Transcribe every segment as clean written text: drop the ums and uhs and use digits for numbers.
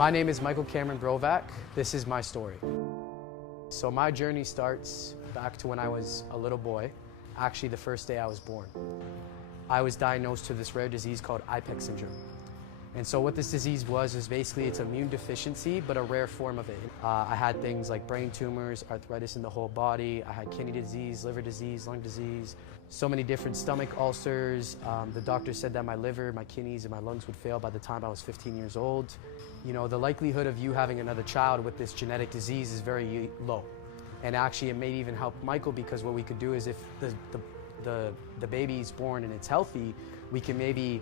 My name is Michael Cameron Brovac. This is my story. So my journey starts back to when I was a little boy, actually the first day I was born. I was diagnosed with this rare disease called IPEX syndrome. And so what this disease was is basically it's immune deficiency, but a rare form of it. I had things like brain tumors, arthritis in the whole body. I had kidney disease, liver disease, lung disease, so many different stomach ulcers. The doctor said that my liver, my kidneys, and my lungs would fail by the time I was 15 years old. You know, the likelihood of you having another child with this genetic disease is very low. And actually it may even help Michael, because what we could do is if the baby's born and it's healthy, we can maybe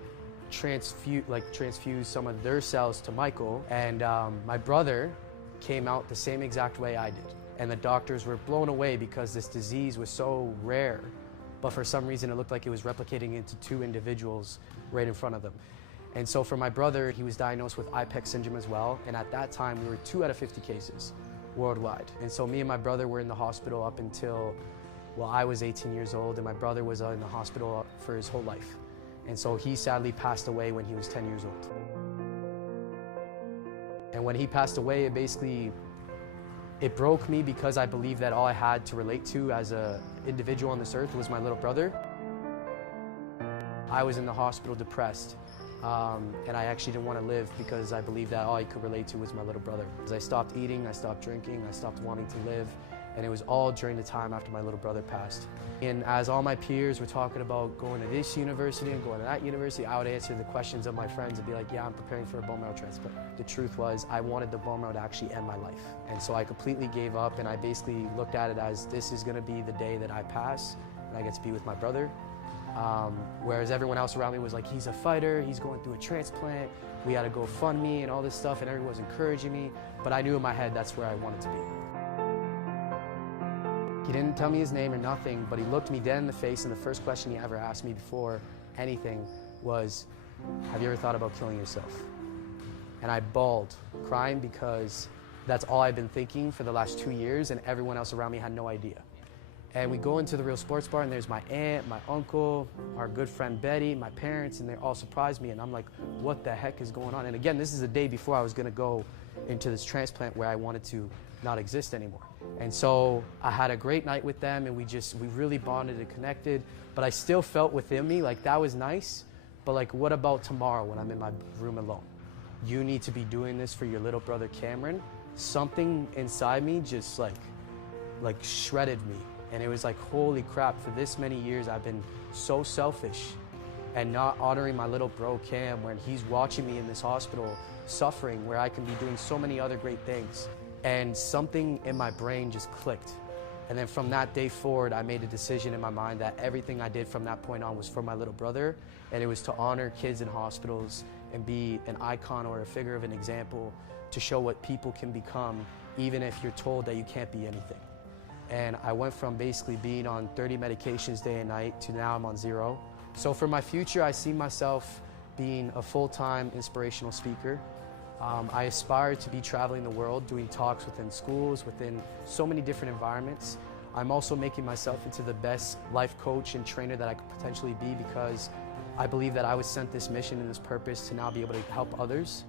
transfuse some of their cells to Michael. And my brother came out the same exact way I did. And the doctors were blown away because this disease was so rare, but for some reason it looked like it was replicating into two individuals right in front of them. And so for my brother, he was diagnosed with IPEX syndrome as well. And at that time, we were 2 out of 50 cases worldwide. And so me and my brother were in the hospital up until, well, I was 18 years old, and my brother was in the hospital for his whole life. And so he sadly passed away when he was 10 years old. And when he passed away, it broke me, because I believed that all I had to relate to as an individual on this earth was my little brother. I was in the hospital depressed, and I actually didn't want to live because I believed that all I could relate to was my little brother. As I stopped eating, I stopped drinking, I stopped wanting to live. And it was all during the time after my little brother passed. And as all my peers were talking about going to this university and going to that university, I would answer the questions of my friends and be like, yeah, I'm preparing for a bone marrow transplant. The truth was, I wanted the bone marrow to actually end my life. And so I completely gave up, and I basically looked at it as, this is gonna be the day that I pass and I get to be with my brother. Whereas everyone else around me was like, he's a fighter, he's going through a transplant, we had to go fund me and all this stuff, and everyone was encouraging me. But I knew in my head that's where I wanted to be. He didn't tell me his name or nothing, but he looked me dead in the face, and the first question he ever asked me before anything was, have you ever thought about killing yourself? And I bawled, crying, because that's all I've been thinking for the last 2 years, and everyone else around me had no idea. And we go into the Real Sports Bar, and there's my aunt, my uncle, our good friend Betty, my parents, and they all surprised me, and I'm like, what the heck is going on? And again, this is the day before I was gonna go into this transplant where I wanted to not exist anymore. And so I had a great night with them, and we really bonded and connected, but I still felt within me like that was nice, but like, what about tomorrow when I'm in my room alone? You need to be doing this for your little brother Cameron. Something inside me just like shredded me. And it was like, holy crap, for this many years I've been so selfish and not honoring my little bro Cam, when he's watching me in this hospital suffering, where I can be doing so many other great things. And something in my brain just clicked. And then from that day forward, I made a decision in my mind that everything I did from that point on was for my little brother, and it was to honor kids in hospitals and be an icon or a figure of an example to show what people can become, even if you're told that you can't be anything. And I went from basically being on 30 medications day and night to now I'm on 0. So for my future, I see myself being a full-time inspirational speaker. I aspire to be traveling the world, doing talks within schools, within so many different environments. I'm also making myself into the best life coach and trainer that I could potentially be, because I believe that I was sent this mission and this purpose to now be able to help others.